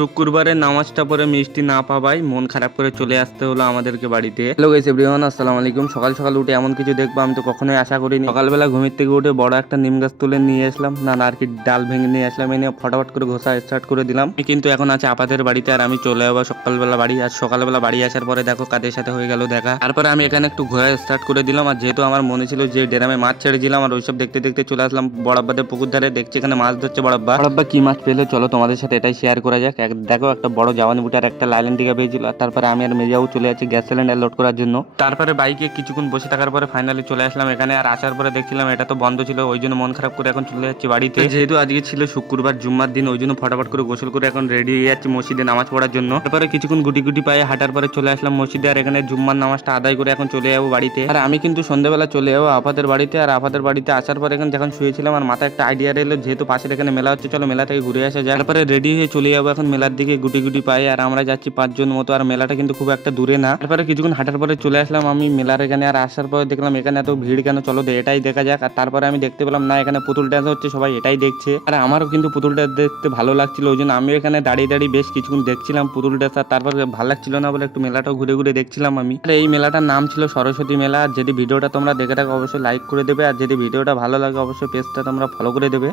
শুক্রবারের নামাজটা পরে মিষ্টি না পাওয়ায় মন খারাপ করে চলে আসতে হলো আমাদেরকে বাড়িতে। হ্যালো গাইস এভরিওয়ান, আসসালামু আলাইকুম। সকাল সকাল উঠে এমন কিছু দেখবো আমি তো কখনোই আশা করিনি। সকালবেলা ঘুমের থেকে উঠে বড় একটা নিম গাছ তুলে নিয়ে আসলাম, না আর কি ডাল ভেঙে নিয়ে আসলাম, এনে ফটাফট করে ঘষা স্টার্ট করে দিলাম। আমি কিন্তু এখন আছে আপাদের বাড়িতে, আর আমি চলে যাবো সকালবেলা বাড়ি। আর সকালবেলা বাড়ি আসার পরে দেখো কাদের সাথে হয়ে গেল দেখা। তারপরে আমি এখানে একটু ঘোরা স্টার্ট করে দিলাম, আর যেহেতু আমার মনে ছিল যে ড্রামে মাছ ছেড়ে দিলাম, আর ওইসব দেখতে দেখতে চলে আসলাম বড়াব্বাদের পুকুর ধারে। দেখছি এখানে মাছ ধরছে বড়াব্বা। বড়াব্বা কি মাছ পেলে চলো তোমাদের সাথে এটাই শেয়ার করা যাক। দেখো একটা বড় জাওয়ানি বুটার একটা লাইলেন টিকা পেয়েছিল। আর তারপরে আমি আর মেজাও চলে যাচ্ছি গ্যাস সিলিন্ডার লোড করার জন্য। তারপরে বাইকে কিছুক্ষণ বসে থাকার পরে ফাইনালি চলে আসলাম এখানে। আর আসার পরে দেখছিলাম এটা তো বন্ধ ছিল, ওই জন্য মন খারাপ করে এখন চলে যাচ্ছি বাড়িতে। যেহেতু আজকে ছিল শুক্রবার জুম্মার দিন, ওই জন্য ফটাফট করে গোসল করে এখন রেডি হয়ে যাচ্ছি মসজিদে নামাজ পড়ার জন্য। তারপরে কিছুক্ষণ গুটি গুটি পায়ে হাঁটার পরে চলে আসলাম মসজিদে, আর এখানে জুম্মার নামাজটা আদায় করে এখন চলে যাবো বাড়িতে। আর আমি কিন্তু সন্ধ্যাবেলা চলে যাবো আপাদের বাড়িতে। আর আপাদের বাড়িতে আসার পরে এখন যখন শুয়েছিলাম আর মাথায় একটা আইডিয়া রইলো, যেহেতু পাশের এখানে মেলা হচ্ছে, চলো মেলা থেকে ঘুরে আসা যায়। তারপরে রেডি হয়ে চলে যাবো এখন মেলার দিকে গুটি গুটি পায়ে। আর আমরা যাচ্ছি 5 জন মতো, আর মেলাটা কিন্তু খুব একটা দূরে না। তারপরে কিছুক্ষণ হাঁটার পরে চলে আসলাম আমি মেলার এখানে। আর আসার পরে দেখলাম এখানে এত ভিড় কেন, চলো এটাই দেখা যাক। আর তারপরে আমি দেখতে পেলাম না এখানে পুতুল ডান্স হচ্ছে, সবাই এটাই দেখছে। আর আমারও কিন্তু পুতুল ডান্স দেখতে ভালো লাগছিল, ওই জন্য আমিও এখানে দাঁড়িয়ে দাঁড়িয়ে বেশ কিছুক্ষণ দেখছিলাম পুতুল ডান্স। আর তারপরে ভালো লাগছিল না বলে একটু মেলাটাও ঘুরে ঘুরে দেখছিলাম আমি। আর এই মেলাটার নাম ছিল সরস্বতী মেলা। আর যদি ভিডিওটা তোমরা দেখে থাকো অবশ্যই লাইক করে দেবে, আর যদি ভিডিওটা ভালো লাগে অবশ্যই পেজটা তোমরা ফলো করে দেবে।